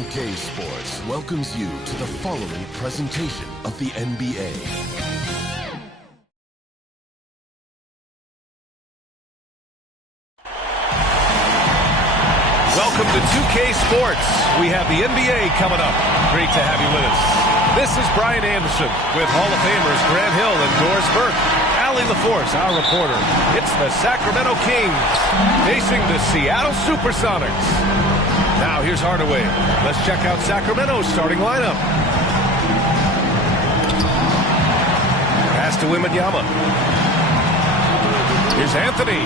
2K Sports welcomes you to the following presentation of the NBA. Welcome to 2K Sports. We have the NBA coming up. Great to have you with us. This is Brian Anderson with Hall of Famers Grant Hill and Doris Burke. Allie LaForce, our reporter. It's the Sacramento Kings facing the Seattle Supersonics. Now here's Hardaway. Let's check out Sacramento's starting lineup. Pass to Wembanyama. Here's Anthony.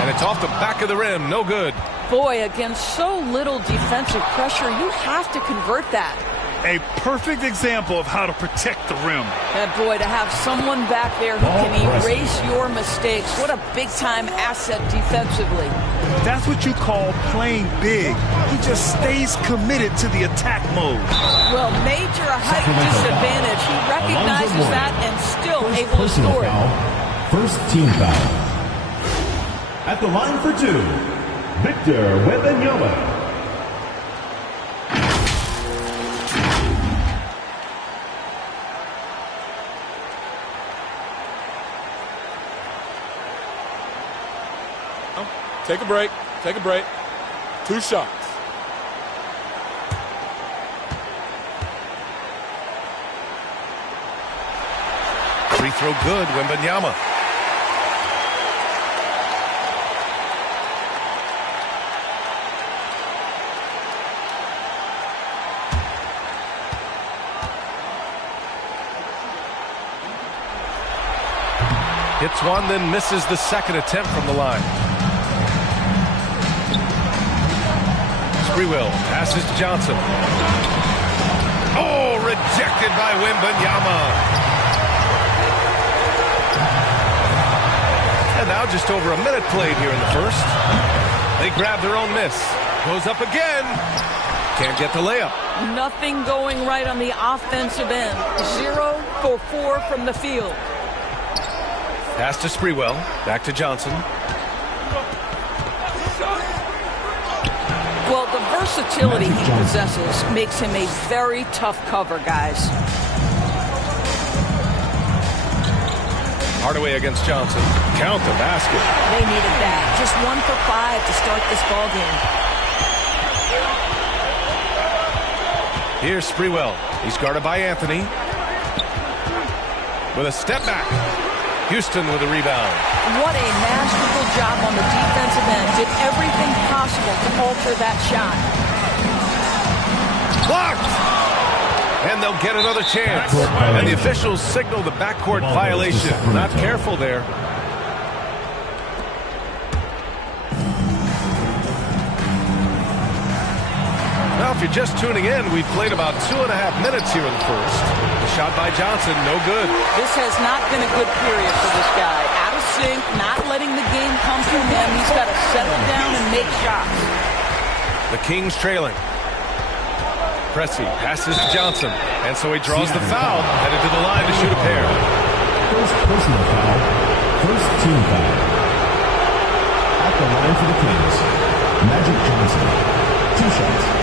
And it's off the back of the rim. No good. Boy, against so little defensive pressure, you have to convert that. A perfect example of how to protect the rim. And boy, to have someone back there who can erase your mistakes. What a big-time asset defensively. That's what you call playing big. He just stays committed to the attack mode. Well, major height disadvantage. He recognizes that and still able to score it. First team foul. At the line for two, Victor Wembanyama. Take a break. Take a break. 2 shots. Free throw good, Wembanyama. Hits one, then misses the second attempt from the line. Sprewell passes to Johnson. Oh, rejected by Wembanyama. And now just over a minute played here in the first. They grab their own miss. Goes up again. Can't get the layup. Nothing going right on the offensive end. 0 for 4 from the field. Pass to Sprewell. Back to Johnson. Well, the versatility he possesses makes him a very tough cover, guys. Hardaway against Johnson. Count the basket. They needed that. Just 1 for 5 to start this ball game. Here's Sprewell. He's guarded by Anthony. With a step back. Houston with a rebound. What a masterful job on the defensive end. Did everything possible to alter that shot. Blocked! And they'll get another chance. And the officials signal the backcourt violation. Not careful there. Now, if you're just tuning in, we've played about 2.5 minutes here in the first. The shot by Johnson, no good. This has not been a good period for this guy. Out of sync, not letting the game come to him. He's got to settle down and make shots. The Kings trailing. Pressey passes to Johnson. And so he draws the foul, headed to the line to shoot a pair. First personal foul. First team foul. At the line for the Kings, Magic Johnson. 2 shots.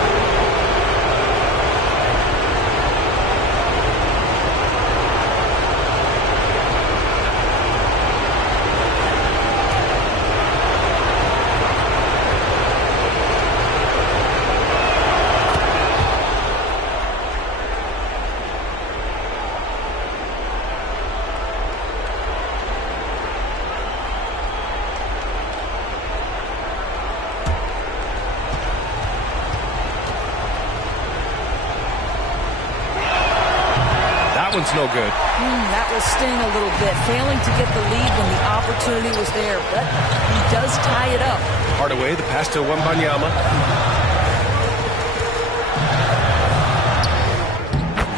That one's no good. That will sting a little bit. Failing to get the lead when the opportunity was there, but he does tie it up. Hardaway, the pass to Wembanyama.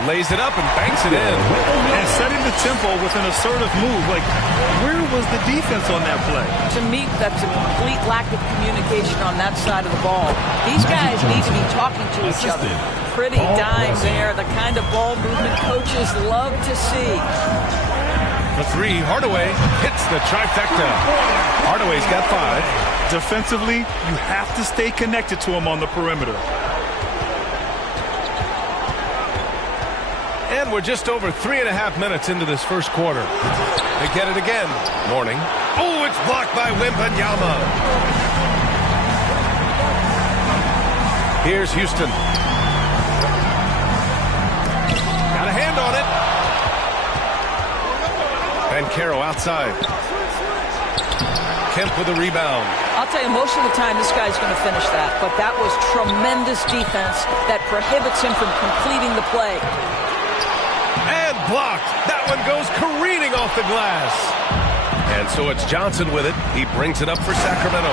Lays it up and banks it in. And setting the tempo with an assertive move. Like, where was the defense on that play? To me, that's a complete lack of communication on that side of the ball. These guys need to be talking to each other. Pretty dime there, the kind of ball movement coaches love to see. The three, Hardaway hits the trifecta. Hardaway's got 5. Defensively, you have to stay connected to him on the perimeter. And we're just over 3.5 minutes into this first quarter. They get it again. Morning. Oh, it's blocked by Wembanyama. Here's Houston. Got a hand on it. Bankero outside. Kemp with a rebound. I'll tell you, most of the time this guy's going to finish that, but that was tremendous defense that prohibits him from completing the play. And blocked. That one goes careening off the glass. And so it's Johnson with it. He brings it up for Sacramento.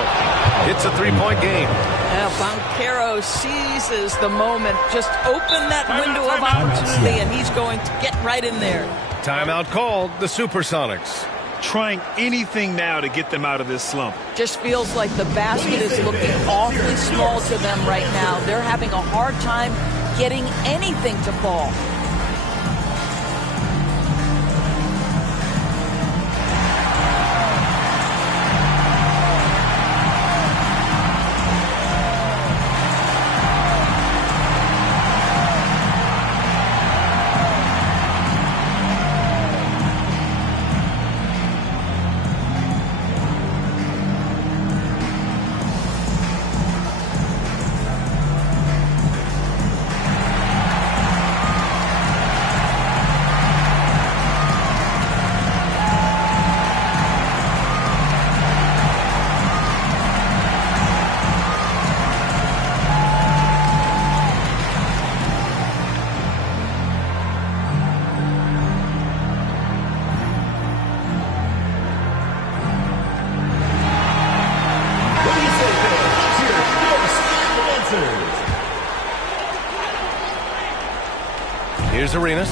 It's a three-point game. Now Bankero seizes the moment. Just open that window of opportunity, and he's going to get right in there. Timeout called, the Supersonics. Trying anything now to get them out of this slump. Just feels like the basket is looking awfully small to them right now. They're having a hard time getting anything to fall. Here's Arenas.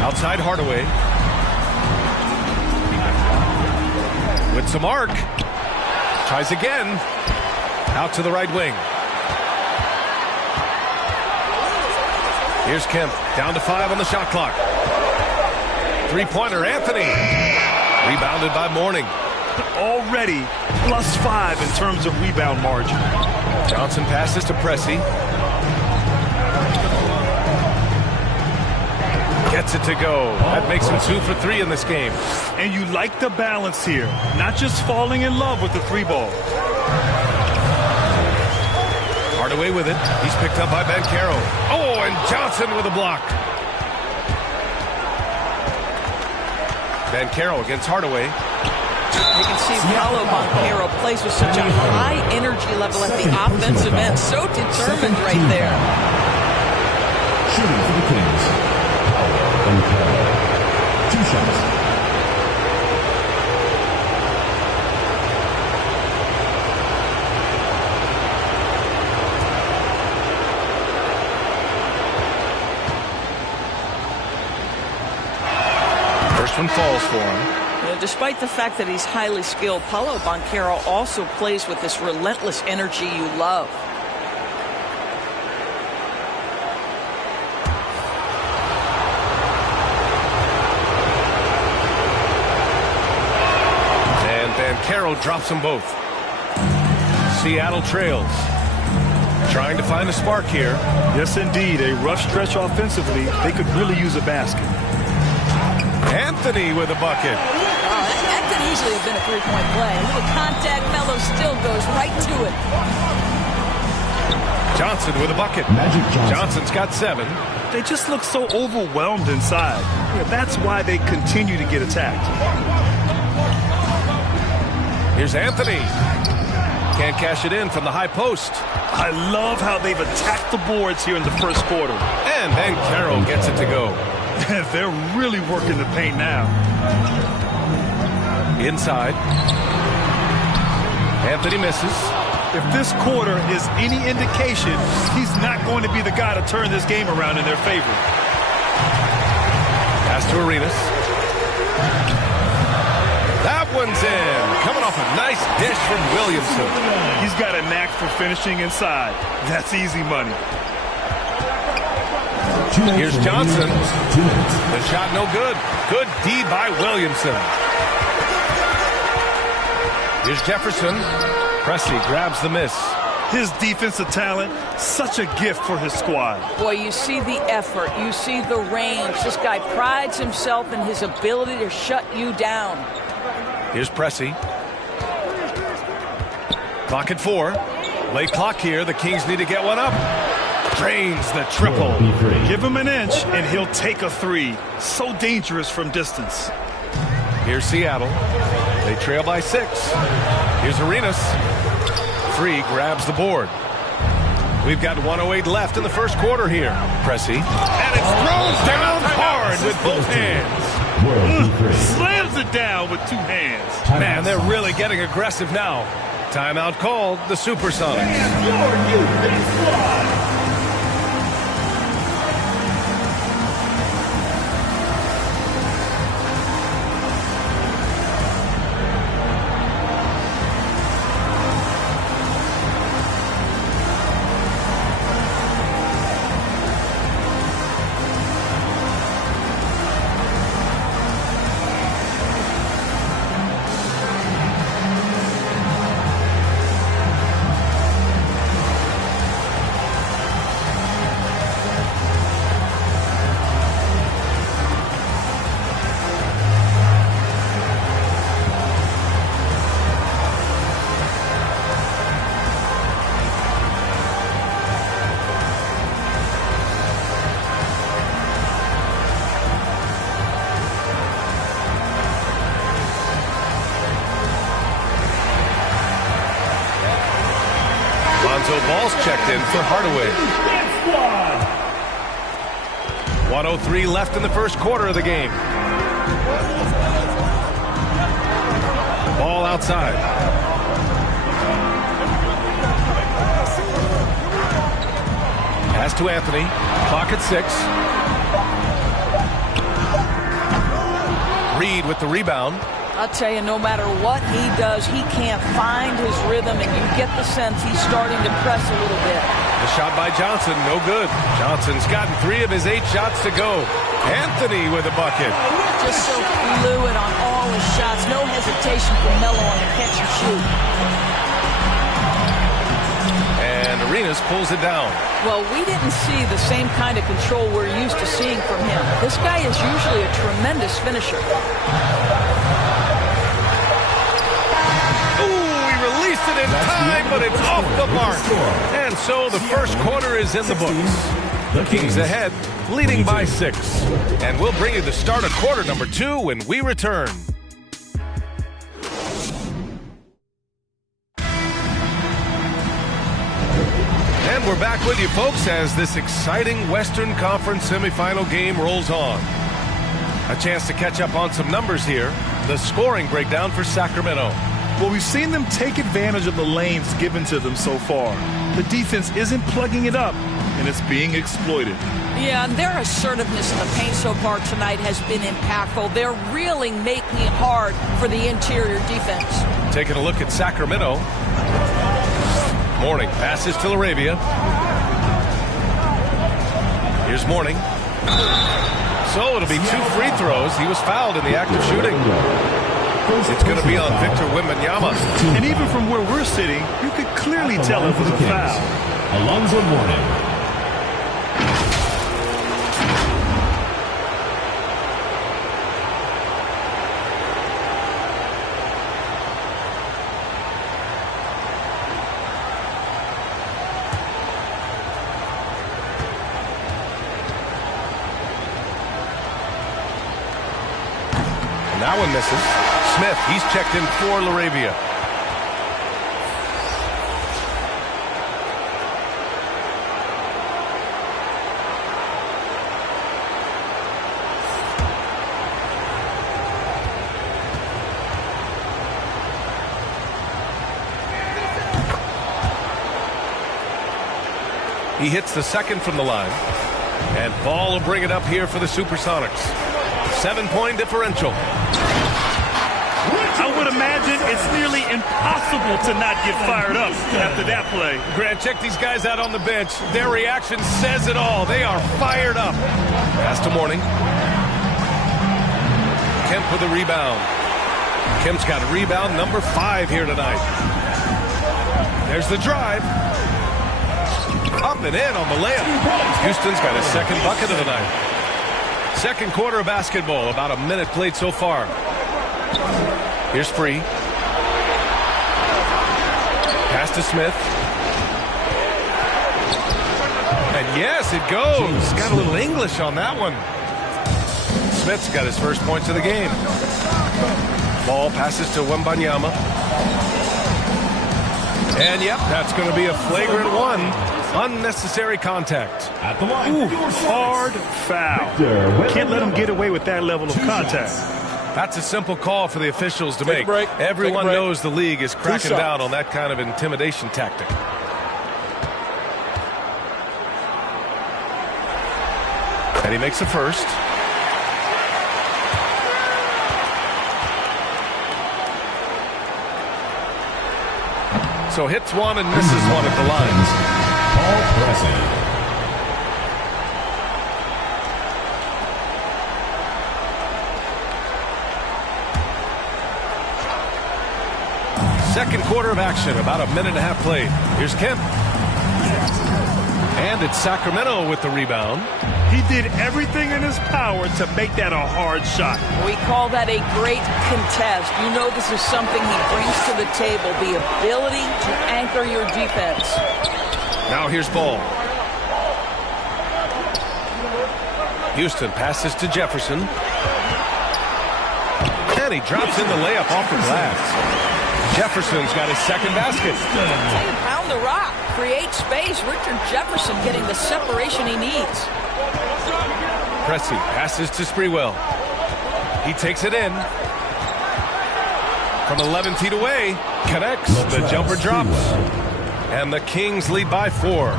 Outside Hardaway. With some arc. Tries again. Out to the right wing. Here's Kemp. Down to 5 on the shot clock. Three-pointer, Anthony. Rebounded by Mourning. Already +5 in terms of rebound margin. Johnson passes to Pressey. Gets it to go. That makes him 2 for 3 in this game. And you like the balance here. Not just falling in love with the three ball. Hardaway with it. He's picked up by Bankero. Oh, and Johnson with a block. Bankero against Hardaway. You can see Paolo Bankero plays with such a high energy level at the offensive end. So determined right there. Shooting for the Kings. Paolo Bankero. 2 shots. First one falls for him. Despite the fact that he's highly skilled, Paolo Bankero also plays with this relentless energy you love. And Bankero drops them both. Seattle trails. Trying to find a spark here. Yes, indeed. A rough stretch offensively. They could really use a basket. Anthony with a bucket. That could easily have been a three-point play. A little contact, Melo still goes right to it. Johnson with a bucket. Magic Johnson. Johnson's got 7. They just look so overwhelmed inside. Yeah, that's why they continue to get attacked. Here's Anthony. Can't cash it in from the high post. I love how they've attacked the boards here in the first quarter. And Bankero gets it to go. They're really working the paint now. Inside. Anthony misses. If this quarter is any indication, he's not going to be the guy to turn this game around in their favor. Pass to Arenas. That one's in. Coming off a nice dish from Williamson. He's got a knack for finishing inside. That's easy money. Here's Johnson. The shot no good. Good D by Williamson. Here's Jefferson. Pressey grabs the miss. His defensive talent, such a gift for his squad. Boy, you see the effort. You see the range. This guy prides himself in his ability to shut you down. Here's Pressey. Clock at 4. Late clock here. The Kings need to get one up. Drains the triple. Give him an inch, and he'll take a 3. So dangerous from distance. Here's Seattle. They trail by 6. Here's Arenas. Free grabs the board. We've got 1:08 left in the first quarter here. Pressey. And it's thrown down hard with both hands. Slams it down with 2 hands. Man, they're really getting aggressive now. Timeout called, the Supersonics. Ball's checked in for Hardaway. 1:03 left in the first quarter of the game. Ball outside. Pass to Anthony. Clock at 6. Reed with the rebound. I'll tell you, no matter what he does, he can't find his rhythm, and you get the sense he's starting to press a little bit. The shot by Johnson, no good. Johnson's gotten 3 of his 8 shots to go. Anthony with a bucket. Just so fluid on all his shots. No hesitation for Melo on the catch and shoot. And Arenas pulls it down. Well, we didn't see the same kind of control we're used to seeing from him. This guy is usually a tremendous finisher. It in time, but it's off the mark. And so the first quarter is in the books. The Kings ahead, leading by 6. And we'll bring you the start of quarter number 2 when we return. And we're back with you, folks, as this exciting Western Conference semifinal game rolls on. A chance to catch up on some numbers here. The scoring breakdown for Sacramento. Well, we've seen them take advantage of the lanes given to them so far. The defense isn't plugging it up, and it's being exploited. Yeah, and their assertiveness in the paint so far tonight has been impactful. They're really making it hard for the interior defense. Taking a look at Sacramento. Morning passes to Laravia. Here's Morning. So it'll be 2 free throws. He was fouled in the act of shooting. It's going to be on Victor Wembanyama. And even from where we're sitting, you could clearly tell it was a foul. Alonzo Mourning. That one misses. Smith, he's checked in for Laravia. He hits the second from the line. And Ball will bring it up here for the Supersonics. 7-point differential. I would imagine it's nearly impossible to not get fired up after that play. Grant, check these guys out on the bench. Their reaction says it all. They are fired up. Pass to Mourning. Kemp with the rebound. Kemp's got a rebound number 5 here tonight. There's the drive. Up and in on the layup. Houston's got his second bucket of the night. Second quarter of basketball, about a minute played so far. Here's Free. Pass to Smith. And yes, it goes. Got a little English on that one. Smith's got his first points of the game. Ball passes to Wembanyama. And yep, that's going to be a flagrant one. Unnecessary contact. At the line. Ooh, hard foul. Can't let him get away with that level of contact. That's a simple call for the officials to make. break. Everyone Take a break. knows the league is cracking shots. down on that kind of intimidation tactic. And he makes the first. So hits one and misses one at the line. Paul Pressey. Second quarter of action, about a minute and a half played. Here's Kemp. And it's Sacramento with the rebound. He did everything in his power to make that a hard shot. We call that a great contest. You know this is something he brings to the table, the ability to anchor your defense. Now here's Ball. Houston passes to Jefferson. And he drops in the layup off the glass. Jefferson's got his second basket. Pound the rock, create space. Richard Jefferson getting the separation he needs. Pressey passes to Sprewell. He takes it in. From 11 feet away, connects. The jumper drops. And the Kings lead by 4.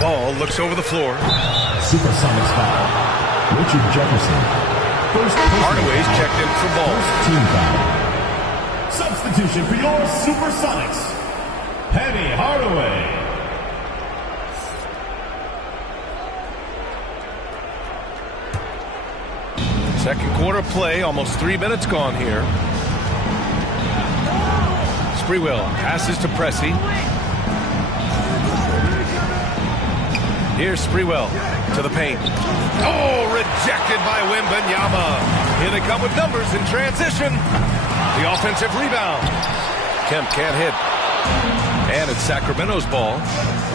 Ball looks over the floor. Supersonics foul. Richard Jefferson. First Hardaway's checked in for Ball. First team foul. Substitution for your Supersonics. Penny Hardaway. Second quarter play, almost 3 minutes gone here. Sprewell passes to Pressey. Here's Sprewell to the paint. Oh, rejected by Wembanyama. Here they come with numbers in transition. The offensive rebound. Kemp can't hit. And it's Sacramento's ball.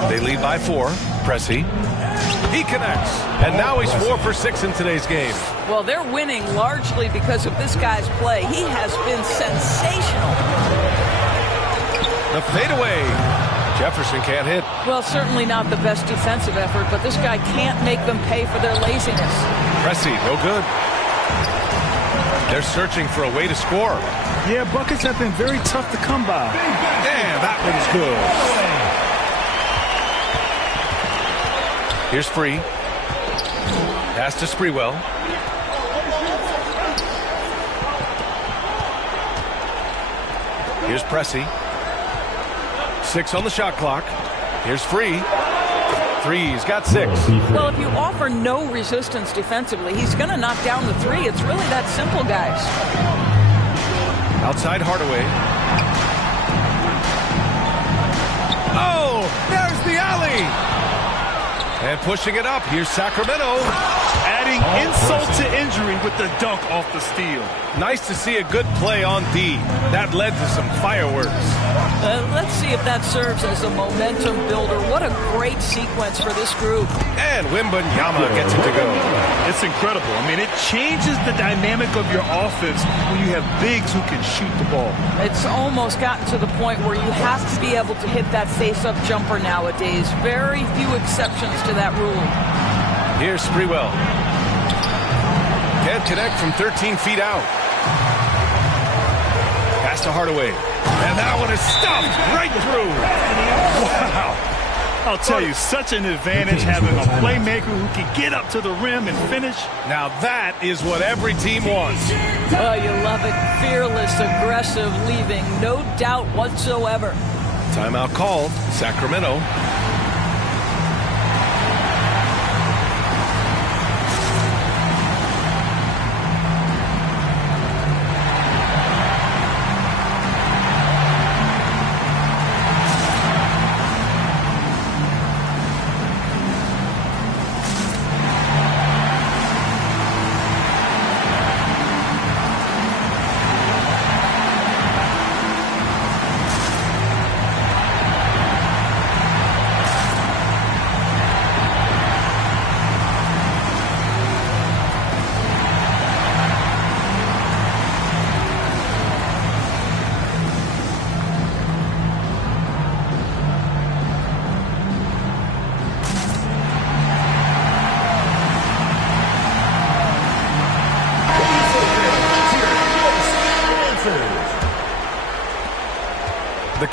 They lead by 4. Pressey. He connects. And now he's 4 for 6 in today's game. Well, they're winning largely because of this guy's play. He has been sensational. The fadeaway. Jefferson can't hit. Well, certainly not the best defensive effort, but this guy can't make them pay for their laziness. Pressey, no good. They're searching for a way to score. Yeah, buckets have been very tough to come by. Damn, that one's good. Here's Free. Pass to Sprewell. Here's Pressey. 6 on the shot clock. Here's Free. He's got 6. Well, if you offer no resistance defensively, he's going to knock down the 3. It's really that simple, guys. Outside Hardaway. Oh, there's the alley. And pushing it up, here's Sacramento. Adding insult to injury with the dunk off the steal. Nice to see a good play on D. That led to some fireworks. Let's see if that serves as a momentum builder. What a great sequence for this group. And Wembanyama gets it to go. It's incredible. I mean, it changes the dynamic of your offense when you have bigs who can shoot the ball. It's almost gotten to the point where you have to be able to hit that face-up jumper nowadays. Very few exceptions to that rule. Here's Sprewell. Can't connect from 13 feet out. Pass to Hardaway. And that one is stuffed right through. Wow. I'll tell you, such an advantage having a playmaker who can get up to the rim and finish. Now that is what every team wants. Oh, you love it. Fearless, aggressive, leaving no doubt whatsoever. Timeout called. Sacramento.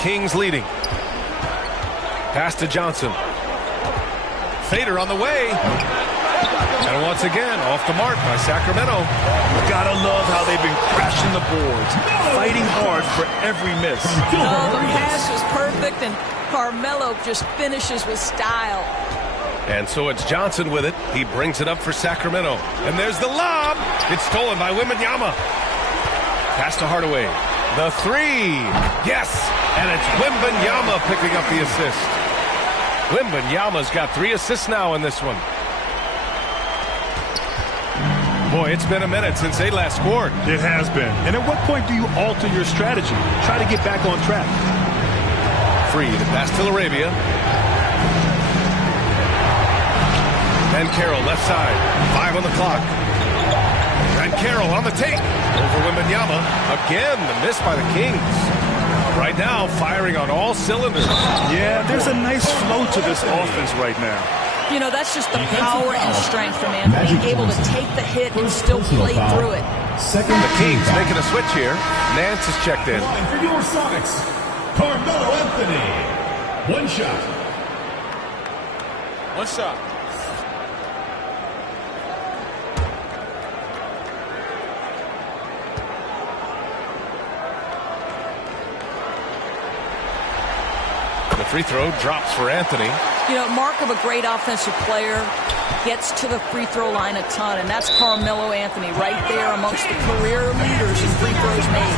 Kings leading. Pass to Johnson. Fader on the way. And once again, off the mark by Sacramento. Gotta love how they've been crashing the boards, fighting hard for every miss. Oh, the pass was perfect, and Carmelo just finishes with style. And so it's Johnson with it. He brings it up for Sacramento. And there's the lob. It's stolen by Wembanyama. Pass to Hardaway. The three. Yes. And it's Wembanyama picking up the assist. Wembanyama's got 3 assists now in this one. Boy, it's been a minute since they last scored. It has been. And at what point do you alter your strategy? Try to get back on track. Free to pass to Arabia. And Carroll left side. 5 on the clock. And Carroll on the take. Over Wembanyama. Again, the miss by the Kings. Right now, firing on all cylinders. Yeah, there's a nice flow to this offense right now. You know, that's just the power and strength from Anthony, being able to take the hit and still play through it. The Kings making a switch here. Nance is checked in. For your Sonics, Carmelo Anthony. 1 shot. 1 shot. The free throw drops for Anthony. You know, mark of a great offensive player, gets to the free throw line a ton, and that's Carmelo Anthony right there amongst the career leaders in free throws made.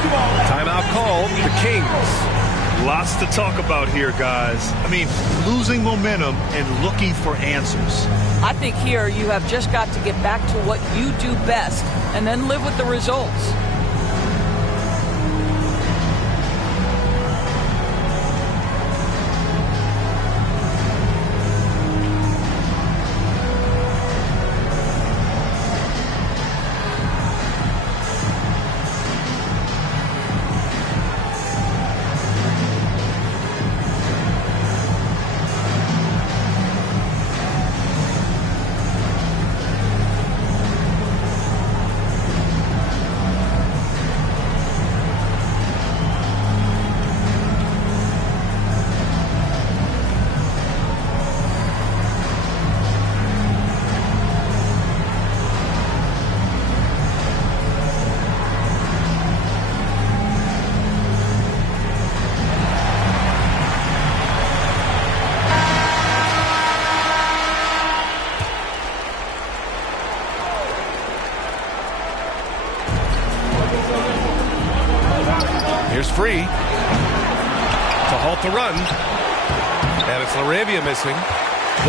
Timeout called. The Kings. Lots to talk about here, guys. I mean, losing momentum and looking for answers. I think here you have just got to get back to what you do best and then live with the results. Here's Free to halt the run. And it's Arabia missing.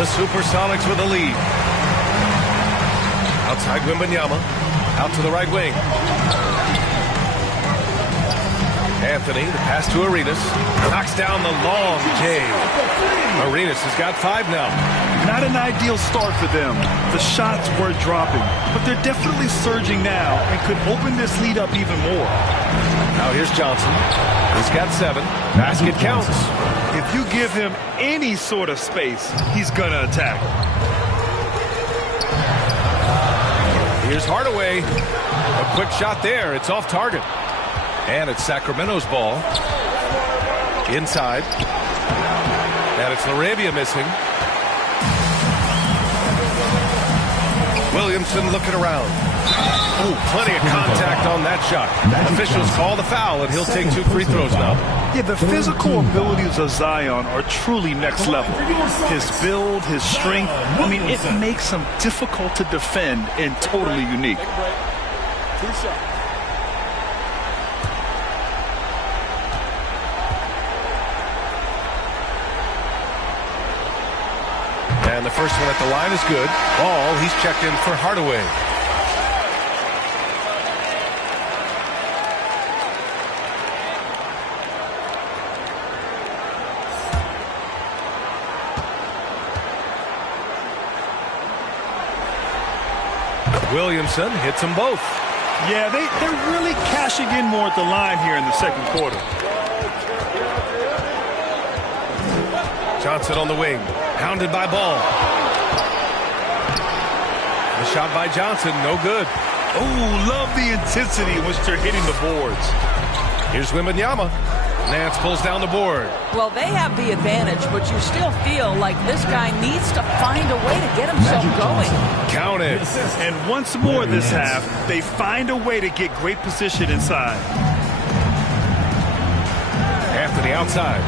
The Supersonics with the lead. Outside Wembanyama. Out to the right wing. Anthony, the pass to Arenas. Knocks down the long J. Arenas has got 5 now. Not an ideal start for them. The shots were dropping, but they're definitely surging now and could open this lead up even more. Now here's Johnson. He's got 7. Basket counts. If you give him any sort of space, he's going to attack. Here's Hardaway. A quick shot there. It's off target. And it's Sacramento's ball. Inside. And it's Arabia missing. Williamson looking around. Oh, plenty of contact on that shot. Officials call the foul, and he'll take 2 free throws now. Yeah, the physical abilities of Zion are truly next level. His build, his strength, I mean, it makes him difficult to defend and totally unique. 2 shots. And the first one at the line is good. Ball, he's checked in for Hardaway. Williamson hits them both. Yeah, they're really cashing in more at the line here in the second quarter. Johnson on the wing. Pounded by Ball. The shot by Johnson, no good. Oh, love the intensity in which they're hitting the boards. Here's Wembanyama. Nance pulls down the board. Well, they have the advantage, but you still feel like this guy needs to find a way to get himself going. Count it. And once more this half, they find a way to get great position inside. Anthony outside.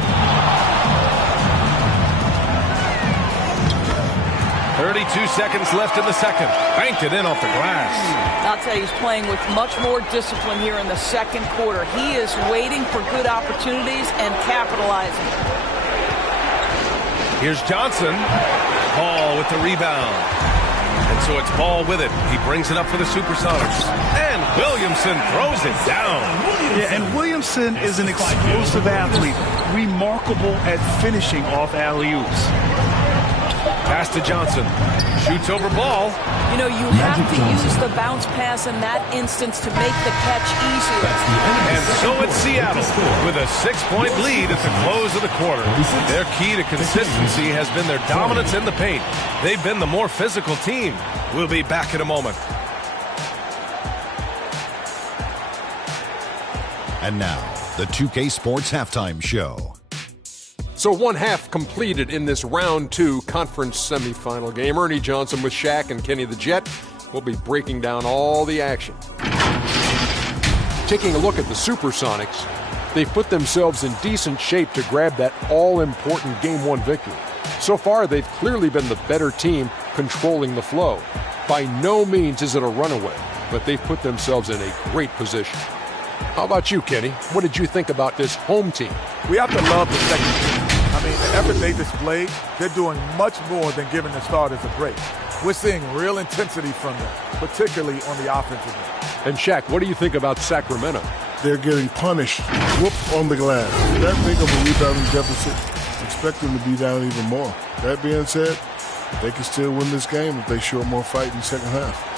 32 seconds left in the second. Banked it in off the glass. I'll tell you, he's playing with much more discipline here in the second quarter. He is waiting for good opportunities and capitalizing. Here's Johnson. Ball with the rebound. And so it's Ball with it. He brings it up for the Supersonics. And Williamson throws it down. Yeah, and Williamson is an explosive athlete, remarkable at finishing off alley-oops. Pass to Johnson. Shoots over Ball. You know, you have to use the bounce pass in that instance to make the catch easier. And so it's Seattle with a 6-point lead at the close of the quarter. Their key to consistency has been their dominance in the paint. They've been the more physical team. We'll be back in a moment. And now, the 2K Sports Halftime Show. So one half completed in this round 2 conference semifinal game. Ernie Johnson with Shaq and Kenny the Jet will be breaking down all the action. Taking a look at the Supersonics, they've put themselves in decent shape to grab that all-important Game 1 victory. So far, they've clearly been the better team controlling the flow. By no means is it a runaway, but they've put themselves in a great position. How about you, Kenny? What did you think about this home team? We have to love the second team. I mean, the effort they displayed, they're doing much more than giving the starters a break. We're seeing real intensity from them, particularly on the offensive end. And Shaq, what do you think about Sacramento? They're getting punished, whooped on the glass. That big of a rebounding deficit, expect them to be down even more. That being said, they can still win this game if they show more fight in the second half.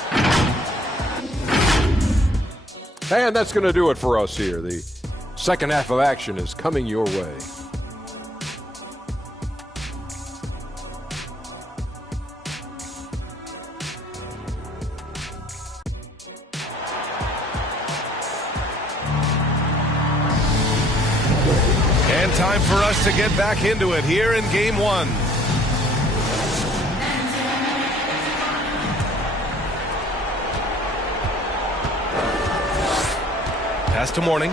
And that's going to do it for us here. The second half of action is coming your way. And time for us to get back into it here in Game 1. Pass to Mourning.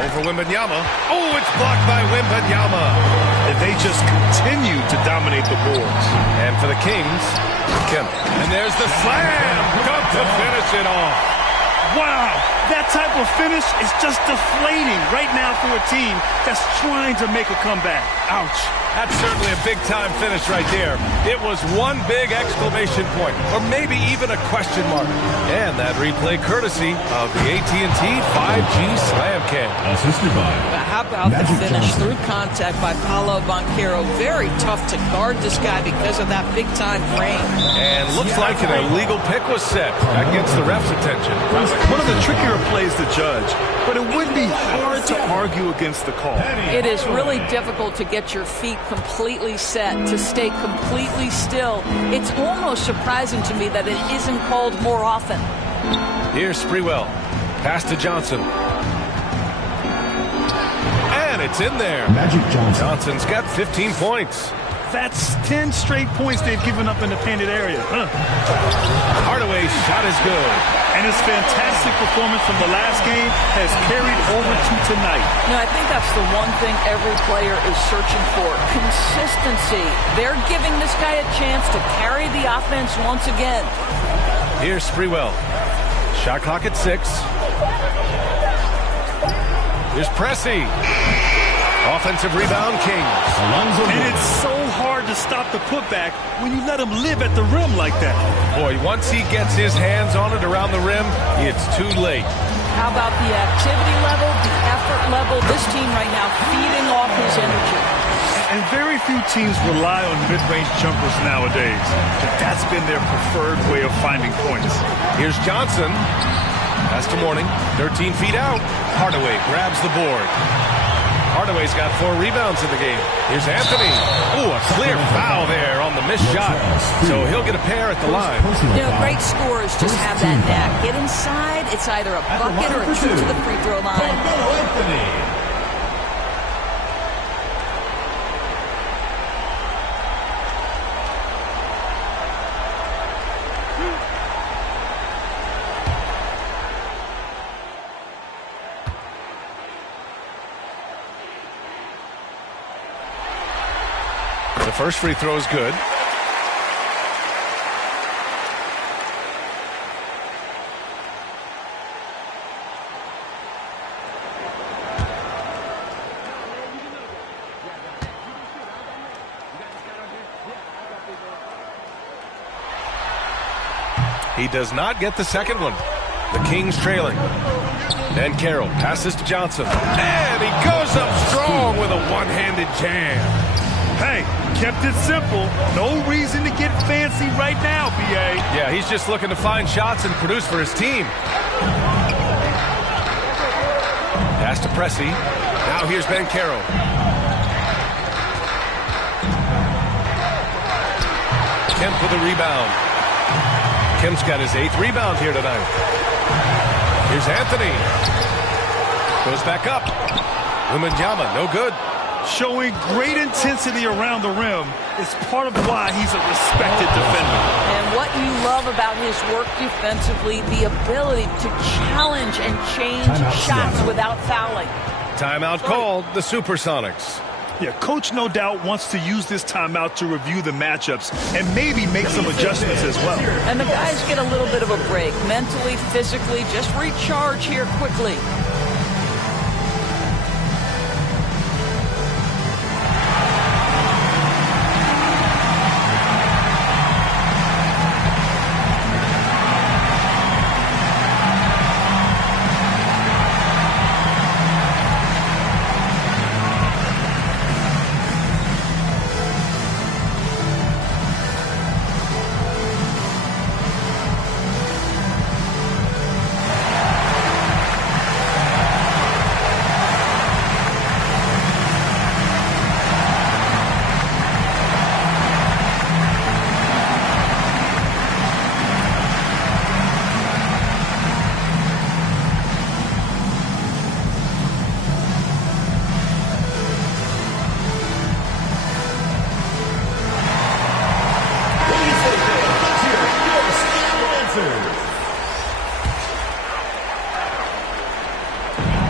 Over Wembanyama. Oh, it's blocked by Wembanyama. And they just continue to dominate the boards. And for the Kings, Kemp. And there's the slam. Come to finish it off. Wow, that type of finish is just deflating right now for a team that's trying to make a comeback. Ouch. That's certainly a big-time finish right there. It was one big exclamation point, or maybe even a question mark. And that replay courtesy of the AT&T 5G Slam Cam. Assisted by How about the Magic finish Johnson. through contact by Paolo Banchero? Very tough to guard this guy because of that big-time frame. And looks like an illegal pick was set. That gets the ref's attention. One of the trickier plays to judge, but it would be hard to argue against the call. It is really difficult to get your feet completely set, to stay completely still. It's almost surprising to me that it isn't called more often. Here's Sprewell. Pass to Johnson. And it's in there. Magic Johnson. Johnson's got 15 points. That's 10 straight points they've given up in the painted area. Hardaway's shot is good. And his fantastic performance from the last game has carried over to tonight. You know, I think that's the one thing every player is searching for. Consistency. They're giving this guy a chance to carry the offense once again. Here's Sprewell. Shot clock at 6. Here's Pressey. Offensive rebound, Kings. And it's so hard to stop the putback when you let him live at the rim like that. Boy, once he gets his hands on it around the rim, it's too late. How about the activity level, the effort level? This team right now feeding off his energy. And very few teams rely on mid-range jumpers nowadays. But that's been their preferred way of finding points. Here's Johnson. Pass to Mourning. 13 feet out. Hardaway grabs the board. Hardaway's got 4 rebounds in the game. Here's Anthony. Ooh, a clear foul there on the missed shot. So he'll get a pair at the line. You know, great scorers just have that knack. Get inside, it's either a bucket or a trip to the free throw line. The first free throw is good. He does not get the second one. The Kings trailing. And Carroll passes to Johnson. And he goes up strong with a one-handed jam. Hey, kept it simple. No reason to get fancy right now, B.A. Yeah, he's just looking to find shots and produce for his team. Pass to Pressey. Now here's Ben Carroll. Kemp with a rebound. Kemp's got his 8th rebound here tonight. Here's Anthony. Goes back up. Wembanyama, no good. Showing great intensity around the rim is part of why he's a respected defender. And what you love about his work defensively, the ability to challenge and change shots without fouling. Timeout called, the Supersonics. Yeah, Coach no doubt wants to use this timeout to review the matchups and maybe make some adjustments as well. And the guys get a little bit of a break, mentally, physically, just recharge here quickly.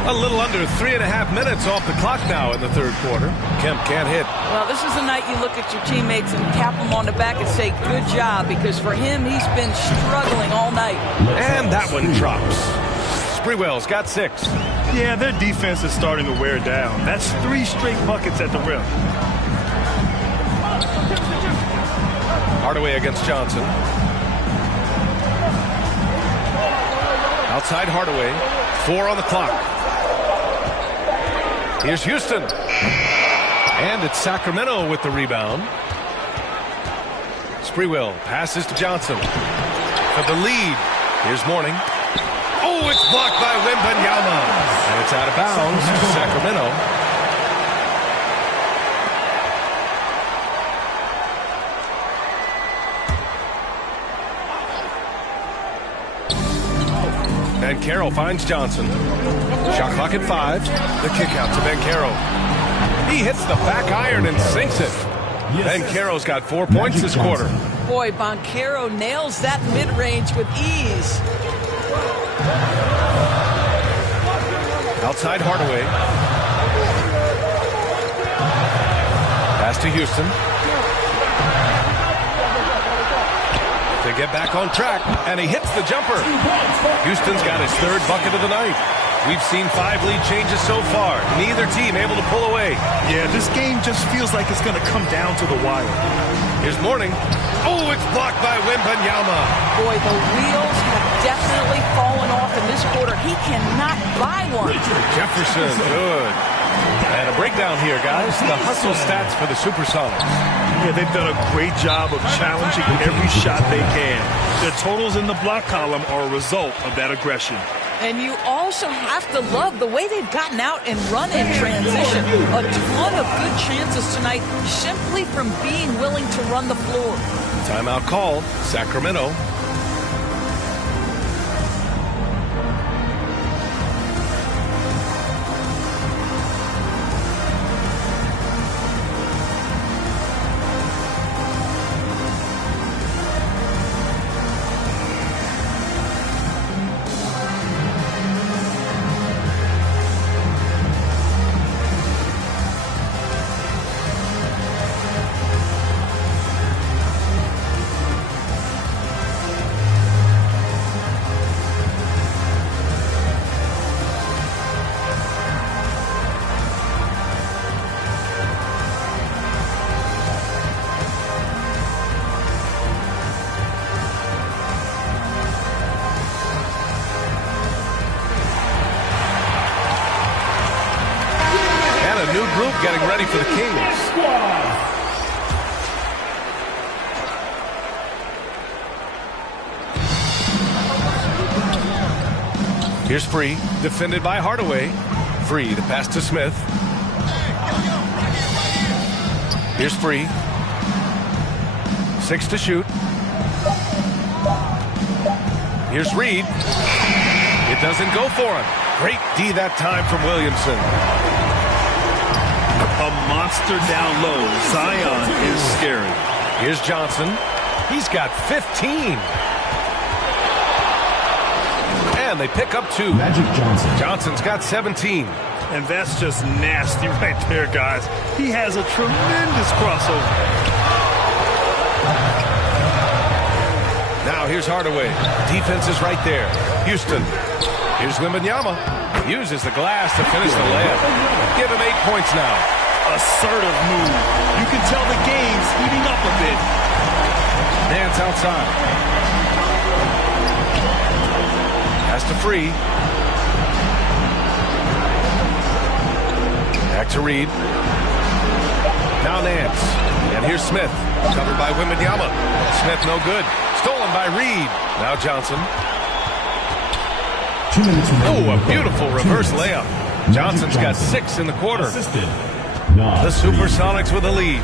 A little under 3.5 minutes off the clock now in the third quarter. Kemp can't hit. Well, this is the night you look at your teammates and tap them on the back and say, good job, because for him, he's been struggling all night. And that one drops. Sprewell's got 6. Yeah, their defense is starting to wear down. That's 3 straight buckets at the rim. Hardaway against Johnson. Outside Hardaway. 4 on the clock. Here's Houston. And it's Sacramento with the rebound. Sprewell passes to Johnson. For the lead. Here's Mourning. Oh, it's blocked by Wembanyama. And it's out of bounds to Sacramento. And Carroll finds Johnson. Shot clock at 5. The kick out to Ben Carroll. He hits the back iron and sinks it. Ben Carroll's got 4 points this quarter. Boy, Banchero nails that mid-range with ease. Outside Hardaway. Pass to Houston. To get back on track, and he hits the jumper. Houston's got his 3rd bucket of the night. We've seen 5 lead changes so far. Neither team able to pull away. Yeah, this game just feels like it's going to come down to the wire. Here's Mourning. Oh, it's blocked by Wembanyama. Boy, the wheels have definitely fallen off in this quarter. He cannot buy one. Jefferson, good. And a breakdown here, guys. The hustle stats for the Supersonics. Yeah, they've done a great job of challenging every shot they can. Their totals in the block column are a result of that aggression. And you also have to love the way they've gotten out and run in transition. A ton of good chances tonight simply from being willing to run the floor. Timeout called, Sacramento. Getting ready for the Kings. Here's Free, defended by Hardaway. Free, the pass to Smith. Here's Free. 6 to shoot. Here's Reed. It doesn't go for him. Great D that time from Williamson. A monster down low. Zion is scary. Here's Johnson. He's got 15. And they pick up 2. Magic Johnson. Johnson's got 17. And that's just nasty right there, guys. He has a tremendous crossover. Now here's Hardaway. Defense is right there. Houston. Here's Wembanyama. Uses the glass to finish the layup. Give him 8 points now. Assertive move. You can tell the game's heating up a bit. Nance outside. Pass to Free. Back to Reed. Now Nance. And here's Smith. Covered by Wembanyama. Smith no good. Stolen by Reed. Now Johnson. 2 minutes remaining. Oh, a beautiful reverse layup. Johnson's got 6 in the quarter. Assisted. The Supersonics with a lead.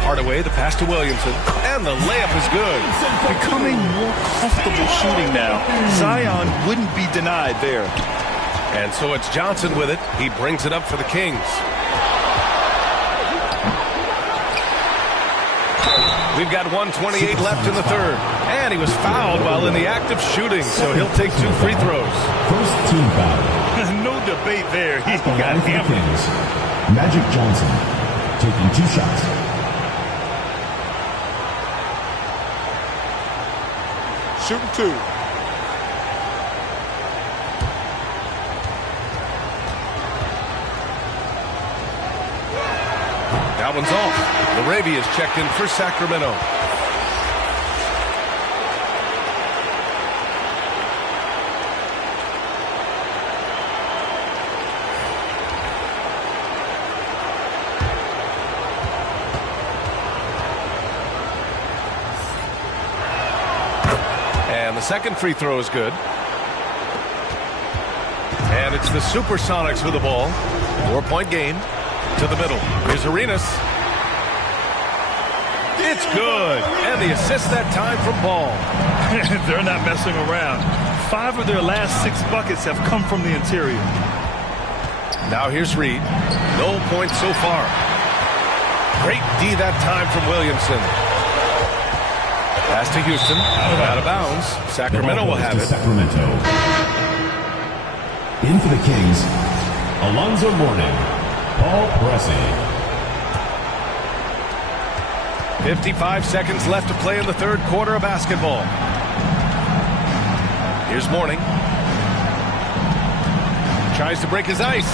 Hardaway, the pass to Williamson. And the layup is good. Becoming more comfortable shooting now. Zion wouldn't be denied there. And so it's Johnson with it. He brings it up for the Kings. We've got 1:28 left in the third. And he was fouled while in the act of shooting, so he'll take 2 free throws. First team foul. No debate there. He The got line for the hammered. Kings. Magic Johnson taking 2 shots. Shooting 2. That one's off. Laravia's checked in for Sacramento. And the second free throw is good. And it's the Supersonics with the ball. 4-point game. To the middle. Here's Arenas. It's good. And the assist that time from Ball. They're not messing around. 5 of their last 6 buckets have come from the interior. Now here's Reed. No points so far. Great D that time from Williamson. Pass to Houston. Out of bounds. Sacramento will have it. Sacramento. In for the Kings, Alonzo Mourning, Paul Pressey. 55 seconds left to play in the third quarter of basketball. Here's Mourning. Tries to break his ice.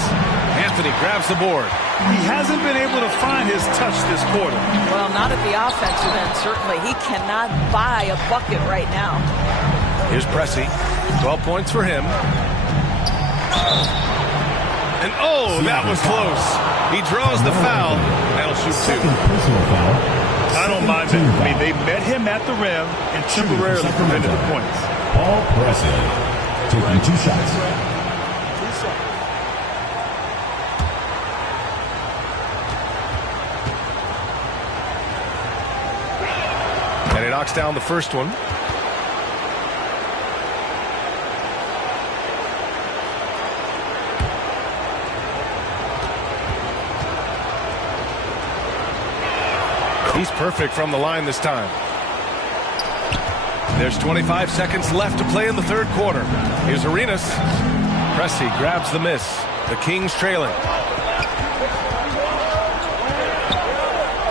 Anthony grabs the board. He hasn't been able to find his touch this quarter. Well, not at the offensive end, certainly. He cannot buy a bucket right now. Here's Pressey. 12 points for him. And oh, that was close. He draws the foul. That'll shoot 2. Second personal foul. I don't mind that. I mean, they met him at the rim and temporarily prevented the points. Paul Presley taking 2 shots. And he knocks down the first one. He's perfect from the line this time. There's 25 seconds left to play in the third quarter. Here's Arenas. Pressey grabs the miss. The Kings trailing.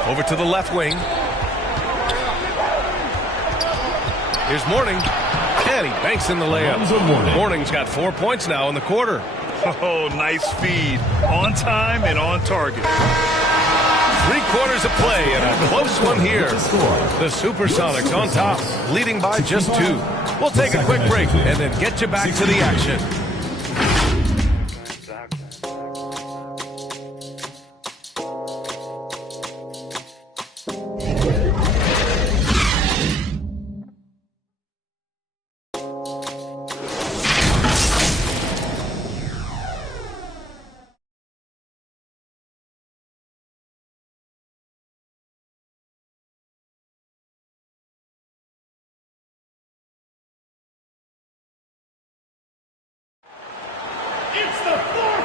Over to the left wing. Here's Mourning. And he banks in the layup. Mourning's got 4 points now in the quarter. Oh, nice feed. On time and on target. 3 quarters of play and a close one here. The Supersonics on top, leading by just 2. We'll take a quick break and then get you back to the action.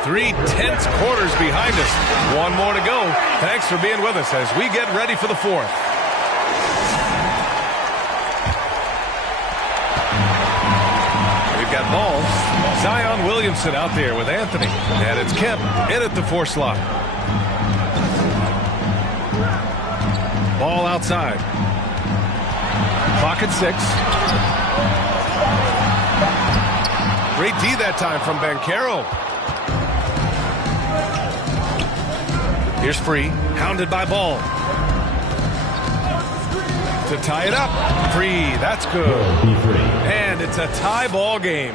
Three tense quarters behind us. 1 more to go. Thanks for being with us as we get ready for the 4th. We've got ball. Zion Williamson out there with Anthony. And it's Kemp in at the 4 slot. Ball outside. Clock at 6. Great D that time from Banchero. Here's Free, hounded by Ball. To tie it up. Free, that's good. And it's a tie ball game.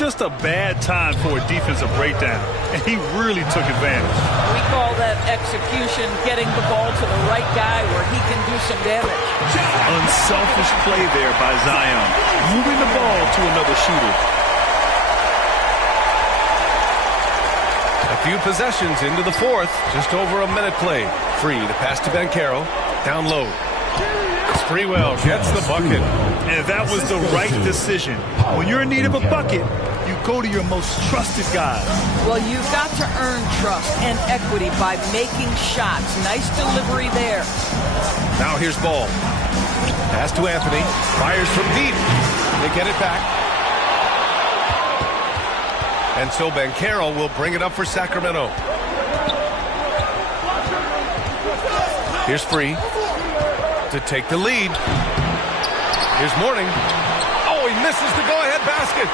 Just a bad time for a defensive breakdown, and he really took advantage. We call that execution, getting the ball to the right guy where he can do some damage. Unselfish play there by Zion, moving the ball to another shooter. A few possessions into the 4th. Just over a minute played. Free to pass to Banchero. Down low. Sprewell gets the bucket. And that was the right decision. When you're in need of a bucket, you go to your most trusted guys. Well, you've got to earn trust and equity by making shots. Nice delivery there. Now here's Ball. Pass to Anthony. Fires from deep. They get it back. And so Banchero will bring it up for Sacramento. Here's Free to take the lead. Here's Mourning. Oh, he misses the go-ahead basket.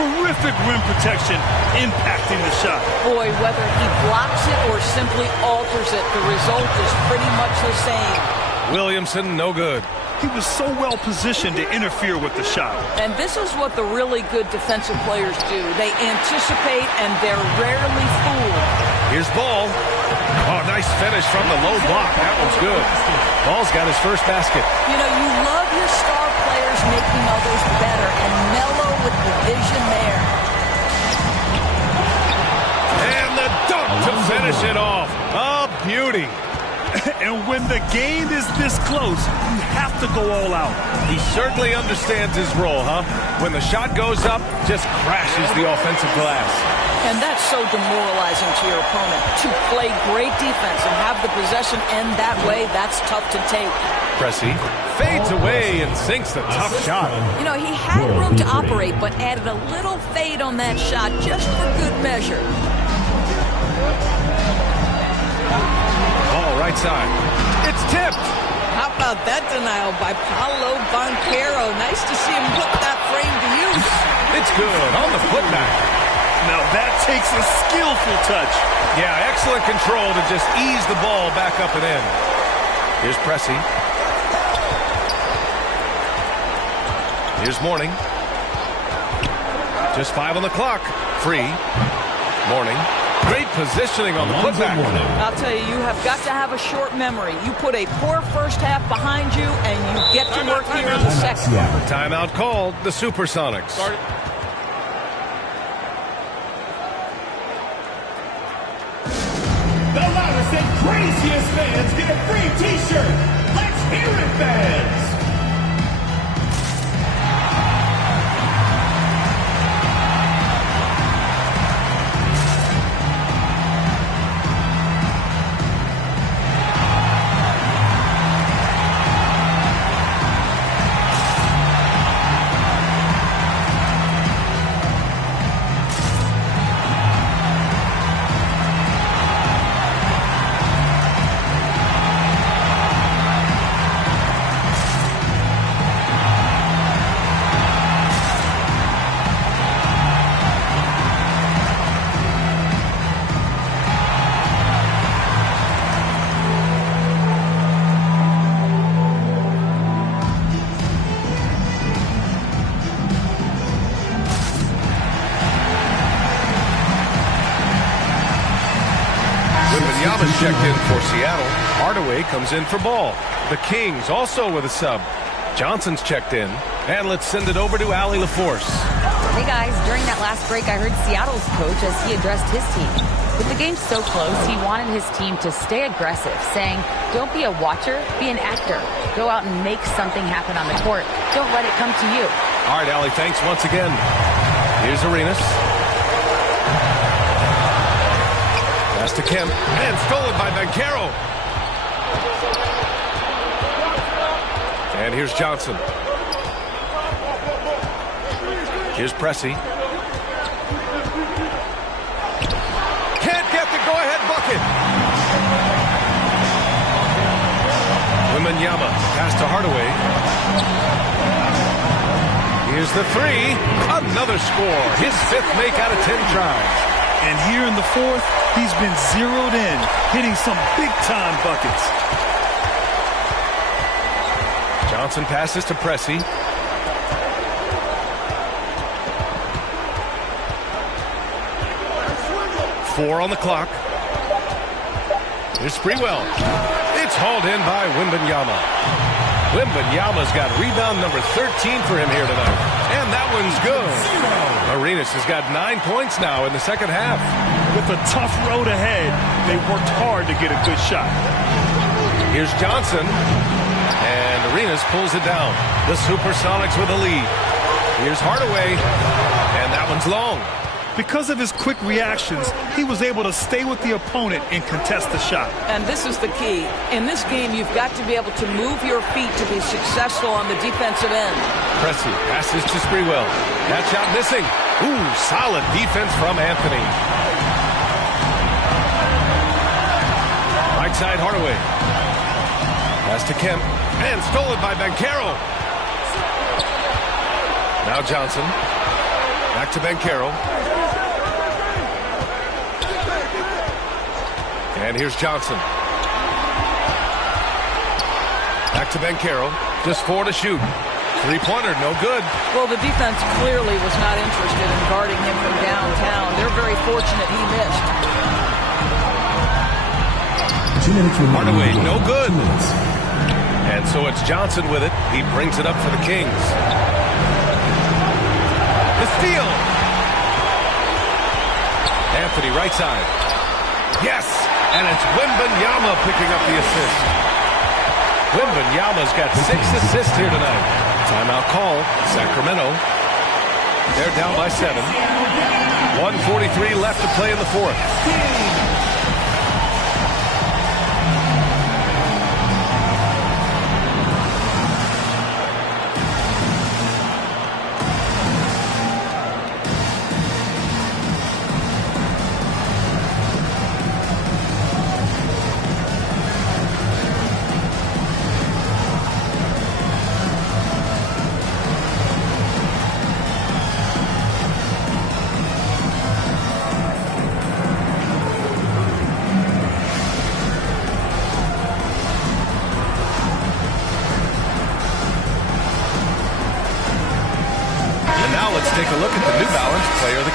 Terrific rim protection, impacting the shot. Boy, whether he blocks it or simply alters it, the result is pretty much the same. Williamson, no good. He was so well positioned to interfere with the shot. And this is what the really good defensive players do. They anticipate and they're rarely fooled. Here's Ball. Oh, nice finish from the low block. That one's good. Ball's got his first basket. You know, you love your star players making others better, and Melo with the vision there. And the dunk to finish it off. A beauty. And when the game is this close, you have to go all out. He certainly understands his role, huh? When the shot goes up, just crashes the offensive glass. And that's so demoralizing to your opponent. To play great defense and have the possession end that way, that's tough to take. Pressey fades away and sinks the tough shot. You know, he had room to operate, but added a little fade on that shot just for good measure. Ball right side. It's tipped. How about that denial by Paolo Banchero? Nice to see him put that frame to use. It's good on the putback. Now that takes a skillful touch. Yeah, excellent control to just ease the ball back up and in. Here's Pressey. Here's Mourning. Just 5 on the clock. Free. Mourning. Great positioning on the putback. I'll tell you, you have got to have a short memory. You put a poor first half behind you, and you get to work here in the second. Timeout called, the Supersonics. The loudest and craziest fans get a free t-shirt. Let's hear it, fans. Checked in for Seattle. Hardaway comes in for Ball. The Kings also with a sub. Johnson's checked in. And let's send it over to Allie LaForce. Hey guys, during that last break I heard Seattle's coach as he addressed his team. With the game so close, he wanted his team to stay aggressive, saying, don't be a watcher, be an actor. Go out and make something happen on the court. Don't let it come to you. All right, Allie, thanks once again. Here's Arenas. Pass to Kemp, and stolen by Banchero. And here's Johnson. Here's Pressey. Can't get the go-ahead bucket. Wembanyama, pass to Hardaway. Here's the three. Another score. His fifth make out of 10 tries. And here in the fourth, he's been zeroed in, hitting some big-time buckets. Johnson passes to Pressey. Four on the clock. Here's Sprewell. It's hauled in by Wembanyama. Wembanyama's got rebound number 13 for him here tonight. And that one's good. Arenas has got 9 points now in the second half. With a tough road ahead, they worked hard to get a good shot. Here's Johnson. And Arenas pulls it down. The Supersonics with a lead. Here's Hardaway. And that one's long. Because of his quick reactions, he was able to stay with the opponent and contest the shot. And this is the key. In this game, you've got to be able to move your feet to be successful on the defensive end. Pressey passes to Sprewell. That shot missing. Ooh, solid defense from Anthony. Right side, Hardaway. Pass to Kemp. And stolen by Banchero. Now Johnson. Back to Banchero. And here's Johnson. Back to Banchero. Just 4 to shoot. Three-pointer, no good. Well, the defense clearly was not interested in guarding him from downtown. They're very fortunate he missed. 2 minutes remaining. Hardaway, no good. And so it's Johnson with it. He brings it up for the Kings. The steal. Anthony, right side. Yes! And it's Wembanyama picking up the assist. Wembanyama's got 6 assists here tonight. Timeout call, Sacramento. They're down by 7. 1:43 left to play in the fourth.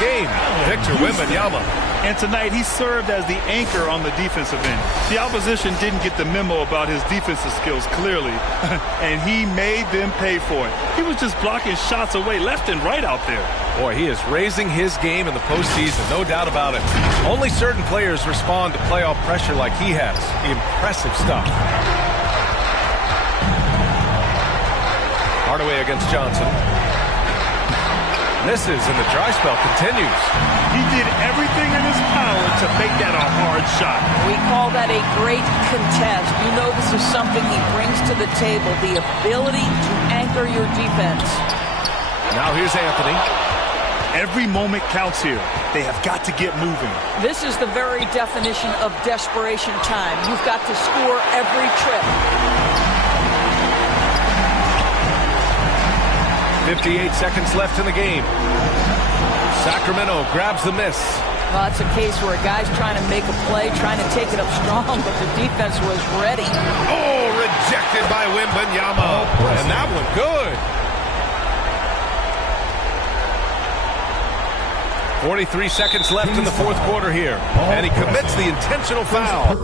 game, Victor Wembanyama. And tonight he served as the anchor on the defensive end. The opposition didn't get the memo about his defensive skills clearly, and he made them pay for it. He was just blocking shots away left and right out there. Boy, he is raising his game in the postseason, no doubt about it. Only certain players respond to playoff pressure like he has. Impressive stuff. Hardaway against Johnson. Misses, and the dry spell continues. He did everything in his power to make that a hard shot. We call that a great contest. You know this is something he brings to the table, the ability to anchor your defense. Now here's Anthony. Every moment counts here. They have got to get moving. This is the very definition of desperation time. You've got to score every trip. 58 seconds left in the game. Sacramento grabs the miss. Well, it's a case where a guy's trying to make a play, trying to take it up strong, but the defense was ready. Oh, rejected by Wembanyama. And that one good. 43 seconds left in the fourth quarter here. And he commits the intentional foul.